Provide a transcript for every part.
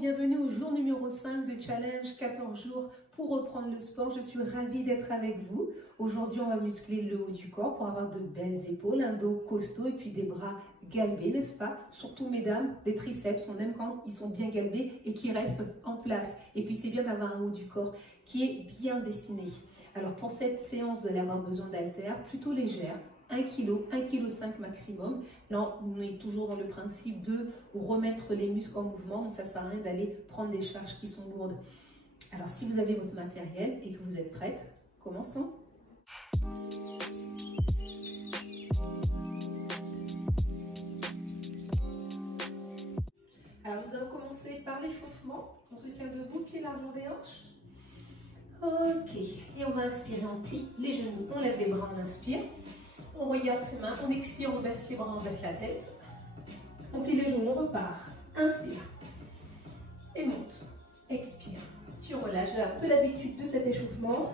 bienvenue au jour numéro 5 de Challenge 14 jours pour reprendre le sport. Je suis ravie d'être avec vous. Aujourd'hui, on va muscler le haut du corps pour avoir de belles épaules, un dos costaud et puis des bras galbés, n'est-ce pas? Surtout, mesdames, les triceps, on aime quand ils sont bien galbés et qui restent en place. Et puis, c'est bien d'avoir un haut du corps qui est bien dessiné. Alors, pour cette séance, vous allez avoir besoin d'haltères plutôt légères. 1 kg, 1,5 kg maximum. Là, on est toujours dans le principe de remettre les muscles en mouvement. Donc, ça ne sert à rien d'aller prendre des charges qui sont lourdes. Alors, si vous avez votre matériel et que vous êtes prête, commençons. Alors, nous allons commencer par l'échauffement. On se tient debout, pied largeur des hanches. Ok. Et on va inspirer, on plie les genoux, on lève les bras, on inspire. On regarde ses mains, on expire, on baisse les bras, on baisse la tête. On plie les genoux, on repart. Inspire. Et monte. Expire. Tu relâches. J'ai un peu l'habitude de cet échauffement.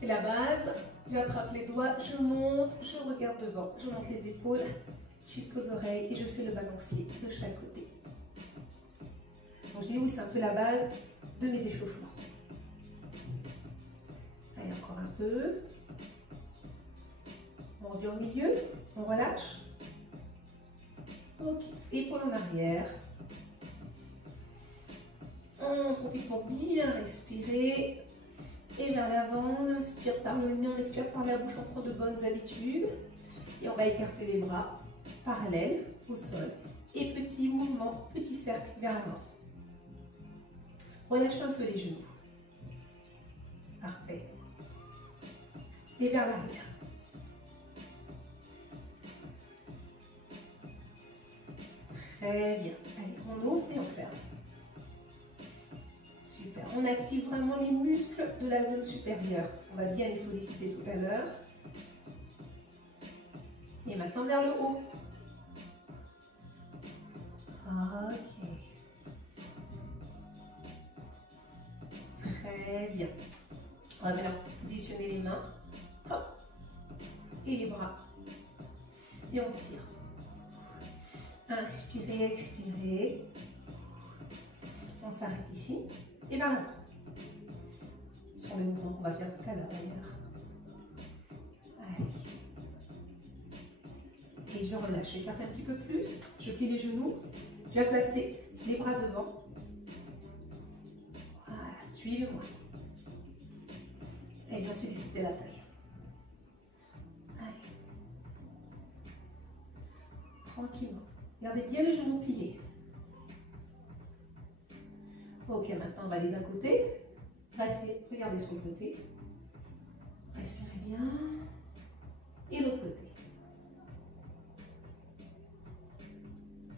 C'est la base. J'attrape les doigts, je monte, je regarde devant. Je monte les épaules jusqu'aux oreilles et je fais le balancier de chaque côté. Donc je dis oui, c'est un peu la base de mes échauffements. Allez, encore un peu. On revient au milieu, on relâche. Ok, épaule en arrière. On profite pour bien respirer. Et vers l'avant, on inspire par le nez, on expire par la bouche, on prend de bonnes habitudes. Et on va écarter les bras parallèles au sol. Et petit mouvement, petit cercle vers l'avant. Relâchez un peu les genoux. Parfait. Et vers l'arrière. Très bien. Allez, on ouvre et on ferme. Super. On active vraiment les muscles de la zone supérieure. On va bien les solliciter tout à l'heure. Et maintenant vers le haut. Ok. Très bien. On va maintenant positionner les mains. Hop. Et les bras. Et on tire. Inspirez, expirez. On s'arrête ici. Et vers l'avant. Sur le mouvement qu'on va faire tout à l'heure d'ailleurs. Allez. Et je relâche. J'écarte un petit peu plus. Je plie les genoux. Je vais placer les bras devant. Voilà. Suivez-moi. Et bien solliciter la taille. Allez. Tranquillement. Gardez bien les genoux pliés. Ok, maintenant on va aller d'un côté. Restez, regardez sur le côté. Respirez bien. Et l'autre côté.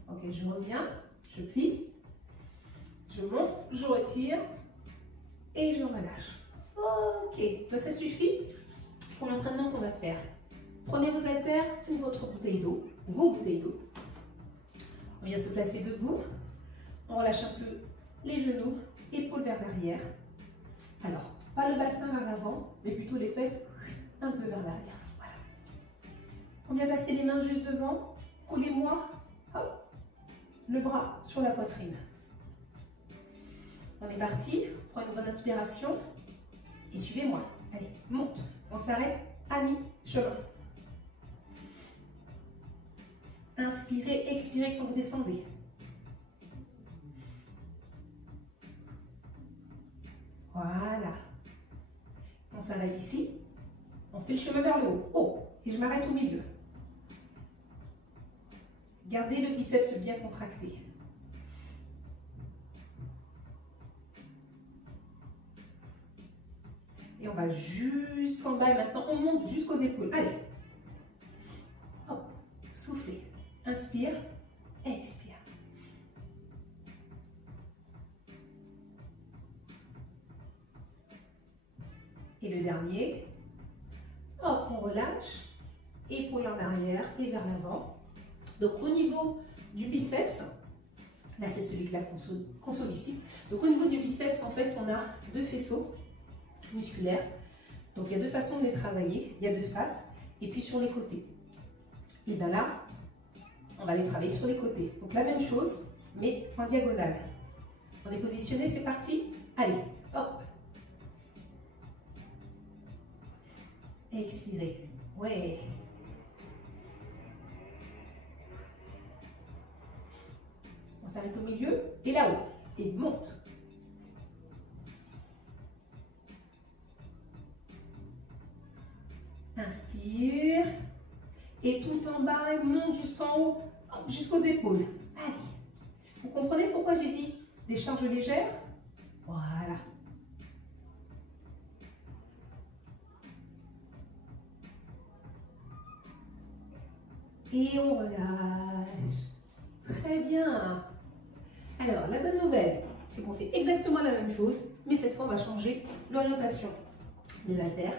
Ok, je reviens. Je plie. Je monte, je retire. Et je relâche. Ok, donc ça suffit pour l'entraînement qu'on va faire. Prenez vos haltères ou votre bouteille d'eau, vos bouteilles d'eau. On vient se placer debout. On relâche un peu les genoux, épaules vers l'arrière. Alors, pas le bassin vers l'avant, mais plutôt les fesses un peu vers l'arrière. Voilà. On vient passer les mains juste devant. Collez-moi le bras sur la poitrine. On est parti. Prenez une bonne inspiration. Et suivez-moi. Allez, monte. On s'arrête à mi-chemin. Inspirez, expirez quand vous descendez. Voilà. On s'arrête ici. On fait le chemin vers le haut. Oh, et je m'arrête au milieu. Gardez le biceps bien contracté. Et on va jusqu'en bas. Et maintenant, on monte jusqu'aux épaules. Allez. Hop. Soufflez. Inspire. Expire. Et le dernier. Hop, on relâche. Épaules en arrière et vers l'avant. Donc, au niveau du biceps, là, c'est celui que là qu'on sollicite. Donc, au niveau du biceps, en fait, on a deux faisceaux musculaires. Donc, il y a deux façons de les travailler. Il y a deux faces. Et puis, sur les côtés. Et bien là, on va les travailler sur les côtés. Donc, la même chose. mais en diagonale. On est positionné, c'est parti. Allez, hop. Expirez. Ouais. On s'arrête au milieu et là-haut. Et monte. Inspire. Et tout en bas, monte jusqu'en haut, jusqu'aux épaules. Allez. Vous comprenez pourquoi j'ai dit des charges légères? Voilà. Et on relâche. Très bien. Alors, la bonne nouvelle, c'est qu'on fait exactement la même chose, mais cette fois, on va changer l'orientation des haltères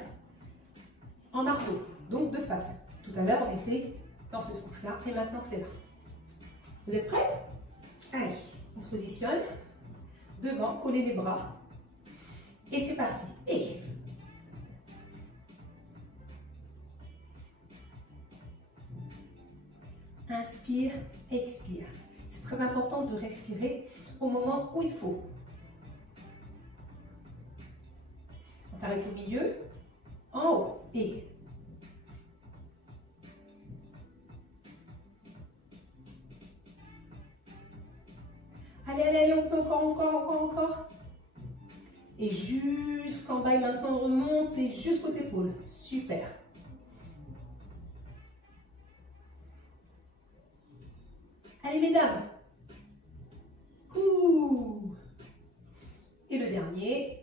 en marteau, donc de face. Tout à l'heure, on était dans ce sens-là, et maintenant, c'est là. Vous êtes prêtes? Allez, on se positionne devant, collez les bras, et c'est parti. Et inspire, expire. C'est très important de respirer au moment où il faut. On s'arrête au milieu, en haut, et allez, allez, allez, on peut encore. Et jusqu'en bas, et maintenant on remonte et jusqu'aux épaules. Super. Allez, mesdames. Ouh. Et le dernier.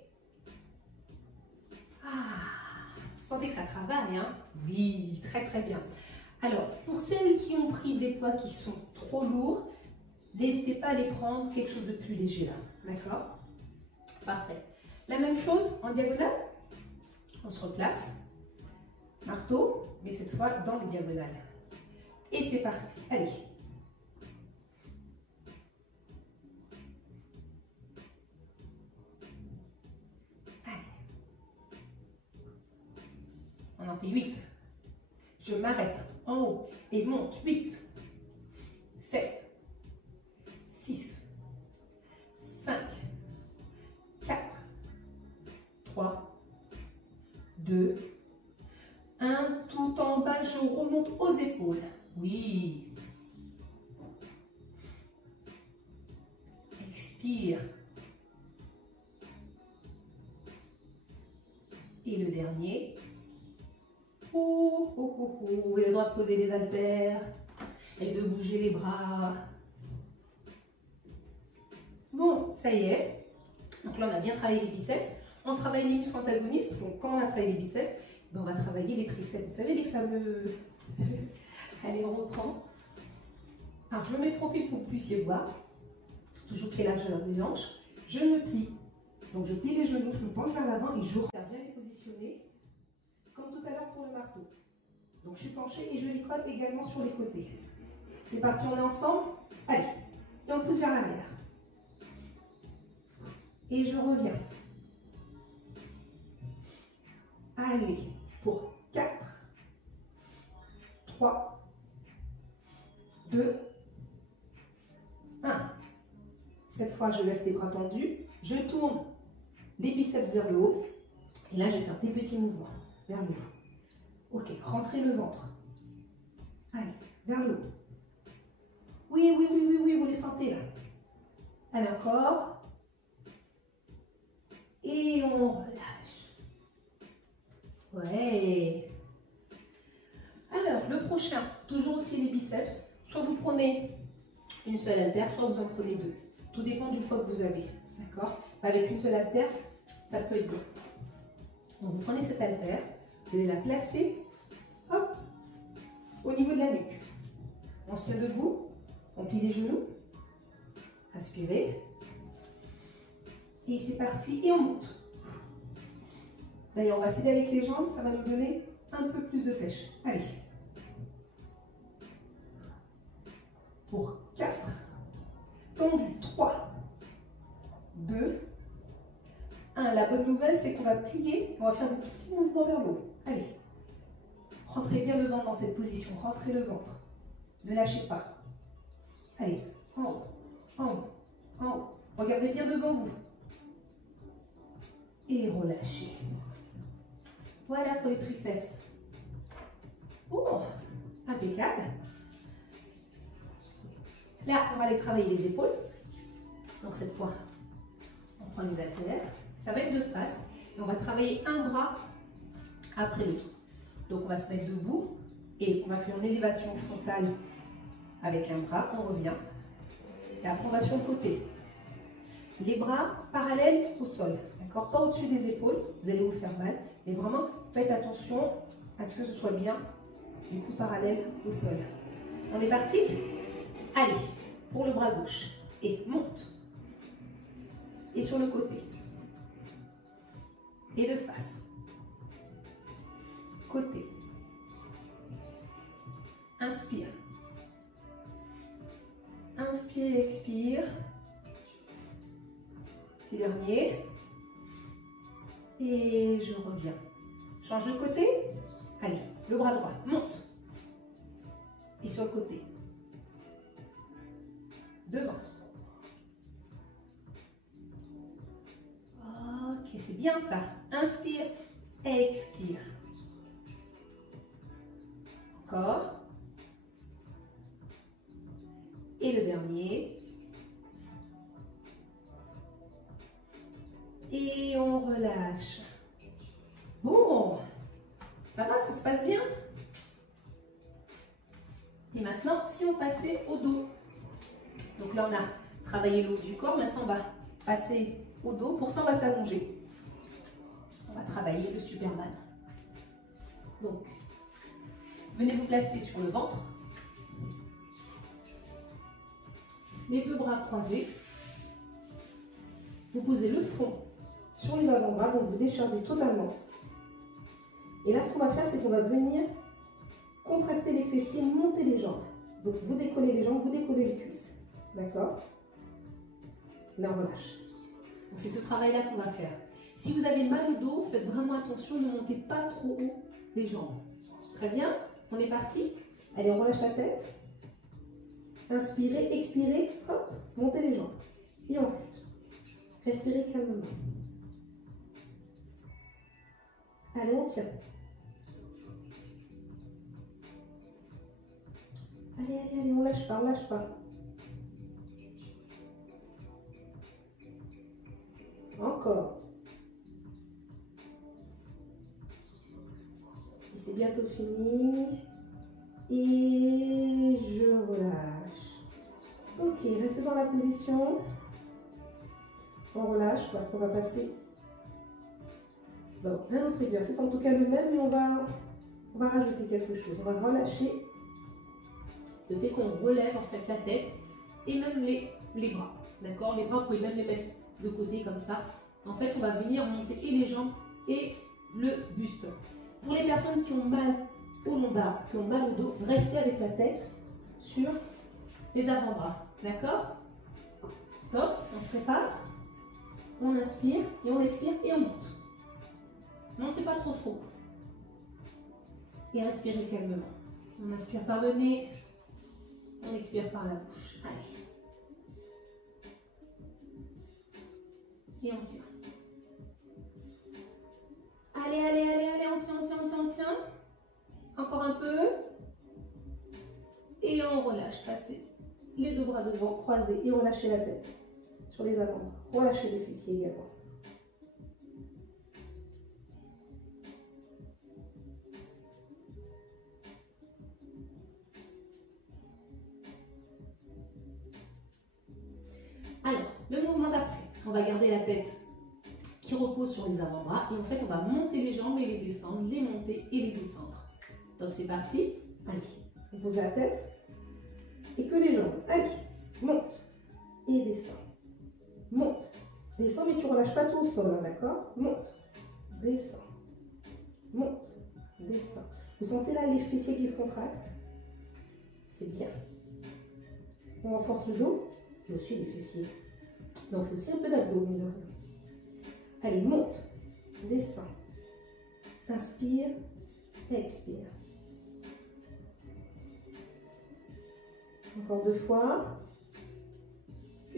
Vous sentez que ça travaille, hein? Oui, très très bien. Alors, pour celles qui ont pris des poids qui sont trop lourds, n'hésitez pas à les prendre quelque chose de plus léger là. D'accord? Parfait. La même chose en diagonale. On se replace. Marteau, mais cette fois dans les diagonales. Et c'est parti. Allez. On en fait 8. Je m'arrête en haut et monte. 8, 7, 6, 5, 4, 3, 2, 1. Tout en bas, je remonte aux épaules. Oui. Expire. Et le dernier. Vous avez le droit de poser les haltères et de bouger les bras. Bon, ça y est. Donc là, on a bien travaillé les biceps. On travaille les muscles antagonistes. Donc, quand on a travaillé les biceps, on va travailler les triceps. Vous savez, les fameux... Allez, on reprend. Alors, je me mets de profil pour que vous puissiez voir. Toujours pied largeur des hanches. Je me plie. Donc, je plie les genoux, je me penche vers l'avant et je regarde bien les positionner. Comme tout à l'heure pour le marteau. Donc je suis penchée et je les colle également sur les côtés. C'est parti, on est ensemble. Allez, et on pousse vers l'arrière. Et je reviens. Allez, pour 4, 3, 2, 1. Cette fois, je laisse les bras tendus. Je tourne les biceps vers le haut. Et là, je vais faire des petits mouvements. Vers le haut. Ok, rentrez le ventre. Allez, vers le haut. Oui, vous les sentez là. Allez, encore. Et on relâche. Ouais. Alors, le prochain, toujours aussi les biceps. Soit vous prenez une seule haltère, soit vous en prenez deux. Tout dépend du poids que vous avez. D'accord? Avec une seule haltère, ça peut être bien. Donc, vous prenez cette haltère. Vous allez la placer, hop, au niveau de la nuque. On se tient debout, on plie les genoux, inspirez, et c'est parti, et on monte. D'ailleurs, on va s'aider avec les jambes, ça va nous donner un peu plus de pêche. Allez. Pour 4, tendu, 3, 2, 1. La bonne nouvelle, c'est qu'on va plier, on va faire des petits mouvements vers le haut. Allez, rentrez bien le ventre dans cette position, rentrez le ventre. Ne lâchez pas. Allez, en haut, en haut, en haut. Regardez bien devant vous. Et relâchez. Voilà pour les triceps. Oh, impeccable. Là, on va aller travailler les épaules. Donc cette fois, on prend les haltères. Ça va être de face. Et on va travailler un bras après l'autre. Donc on va se mettre debout et on va faire une élévation frontale avec un bras. On revient. Et après, on va sur le côté. Les bras parallèles au sol. D'accord? Pas au-dessus des épaules. Vous allez vous faire mal. Mais vraiment, faites attention à ce que ce soit bien, du coup, parallèle au sol. On est parti? Allez, pour le bras gauche. Et monte. Et sur le côté. Et de face. Côté. Inspire. Inspire, expire. Petit dernier. Et je reviens. Change de côté. Allez, le bras droit, monte. Et sur le côté. Devant. Ok, c'est bien ça. Inspire, expire. Encore. Et le dernier. Et on relâche. Bon, ça va, ça se passe bien. Et maintenant, si on passait au dos. Donc là, on a travaillé le haut du corps. Maintenant, on va passer au dos. Pour ça, on va s'allonger. On va travailler le Superman. Donc, venez vous placer sur le ventre. Les deux bras croisés. Vous posez le front sur les avant-bras, donc vous déchargez totalement. Et là, ce qu'on va faire, c'est qu'on va venir contracter les fessiers, monter les jambes. Donc, vous décollez les jambes, vous décollez les cuisses. D'accord? Là, on relâche. Donc, c'est ce travail-là qu'on va faire. Si vous avez mal au dos, faites vraiment attention, ne montez pas trop haut les jambes. Très bien? On est parti? Allez, on relâche la tête. Inspirez, expirez, hop, montez les jambes. Et on reste. Respirez calmement. Allez, on tient. Allez, allez, allez, on lâche pas, on lâche pas. Encore. Et c'est bientôt fini. Et je relâche. Ok, restez dans la position. On relâche parce qu'on va passer dans un autre exercice. En tout cas le même, mais on va rajouter quelque chose. On va relâcher le fait qu'on relève en fait la tête et même les bras. D'accord? Les bras, vous pouvez même les mettre de côté comme ça. En fait, on va venir monter et les jambes et le buste. Pour les personnes qui ont mal au lombar, qui ont mal au dos, restez avec la tête sur les avant-bras. D'accord? Top, on se prépare. On inspire et on expire et on monte. Montez pas trop trop. Et respirez calmement. On inspire par le nez, on expire par la bouche. Allez. Et on tient. Allez, allez, allez, allez, on tient, on tient, on tient, on tient. Encore un peu. Et on relâche. Passez les deux bras devant, croisés et relâchez la tête sur les avant-bras. Relâchez les fessiers également. Alors, le mouvement d'après, on va garder la tête qui repose sur les avant-bras et en fait, on va monter les jambes et les descendre, les monter et les descendre. Donc, c'est parti. Allez, on pose la tête et que les jambes. Allez, monte et descend. Monte, descends, mais tu ne relâches pas tout au sol, hein, d'accord? Monte, descend, monte, descend. Vous sentez là les fessiers qui se contractent? C'est bien. On renforce le dos et aussi les fessiers. Donc, il faut aussi un peu d'abdos, mine de rien. Allez, monte, descend, inspire, expire. Encore deux fois.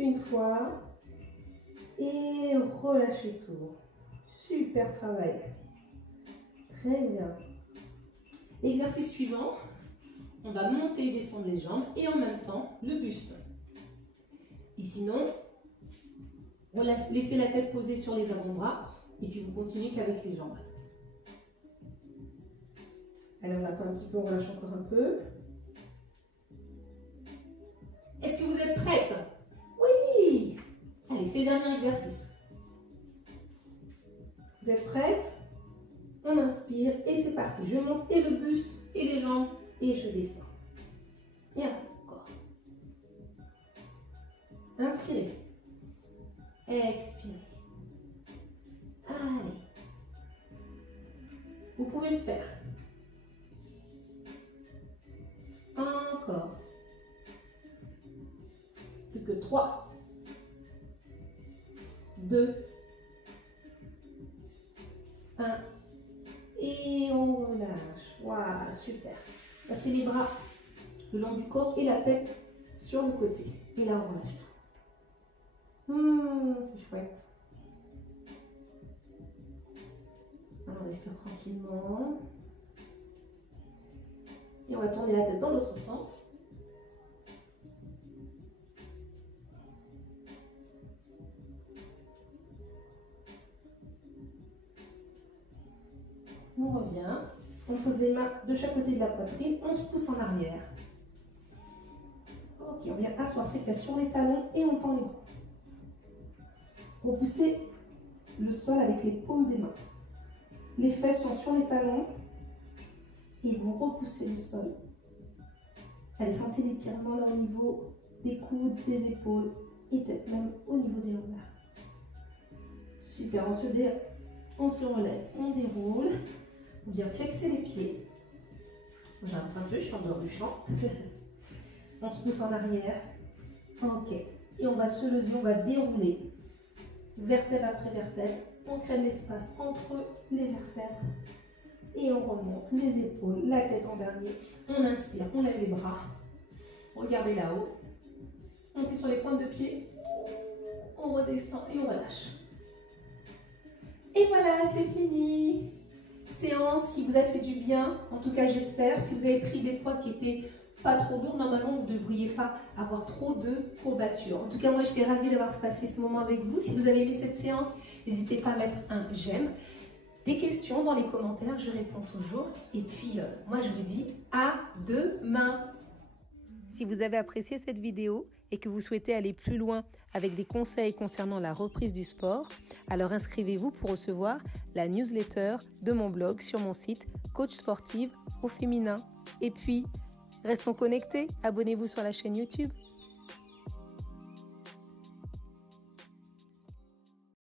une fois et relâchez tout. Super travail. Très bien. Exercice suivant, on va monter et descendre les jambes et en même temps le buste. Et sinon, laissez la tête posée sur les avant-bras et puis vous continuez qu'avec les jambes. Allez, on attend un petit peu, on relâche encore un peu. Est-ce que vous êtes prête? Oui! Allez, c'est le dernier exercice. Vous êtes prête? On inspire et c'est parti. Je monte et le buste et les jambes et je descends. Et encore. Inspirez. Expirez. Allez. Vous pouvez le faire. Encore. Plus que 3. 2. 1. Et on relâche. Waouh, super. Passez les bras le long du corps et la tête sur le côté. Et là, on relâche tout. C'est chouette. Alors, on respire tranquillement. Et on va tourner la tête dans l'autre sens. On revient. On pose les mains de chaque côté de la poitrine. On se pousse en arrière. Ok, on vient asseoir ses fesses sur les talons et on tend les bras. Repoussez le sol avec les paumes des mains. Les fesses sont sur les talons et vous repoussez le sol. Allez, sentez l'étirement là au niveau des coudes, des épaules et peut-être même au niveau des lombaires. Super, on se relève, on déroule. On vient flexer les pieds. J'avance un peu, je suis en dehors du champ. On se pousse en arrière. Ok. Et on va se lever, on va dérouler. Vertèbre après vertèbre. On crée l'espace entre les vertèbres. Et on remonte les épaules, la tête en dernier. On inspire, on lève les bras. Regardez là-haut. On fait sur les pointes de pied. On redescend et on relâche. Et voilà, c'est fini. Séance qui vous a fait du bien, en tout cas j'espère. Si vous avez pris des poids qui étaient pas trop lourds, normalement vous ne devriez pas avoir trop de courbatures. En tout cas, moi j'étais ravie d'avoir passé ce moment avec vous. Si vous avez aimé cette séance, n'hésitez pas à mettre un j'aime. Des questions dans les commentaires, je réponds toujours. Et puis, moi je vous dis à demain. Si vous avez apprécié cette vidéo et que vous souhaitez aller plus loin avec des conseils concernant la reprise du sport, alors inscrivez-vous pour recevoir la newsletter de mon blog sur mon site Coach Sportive au féminin. Et puis, restons connectés, abonnez-vous sur la chaîne YouTube.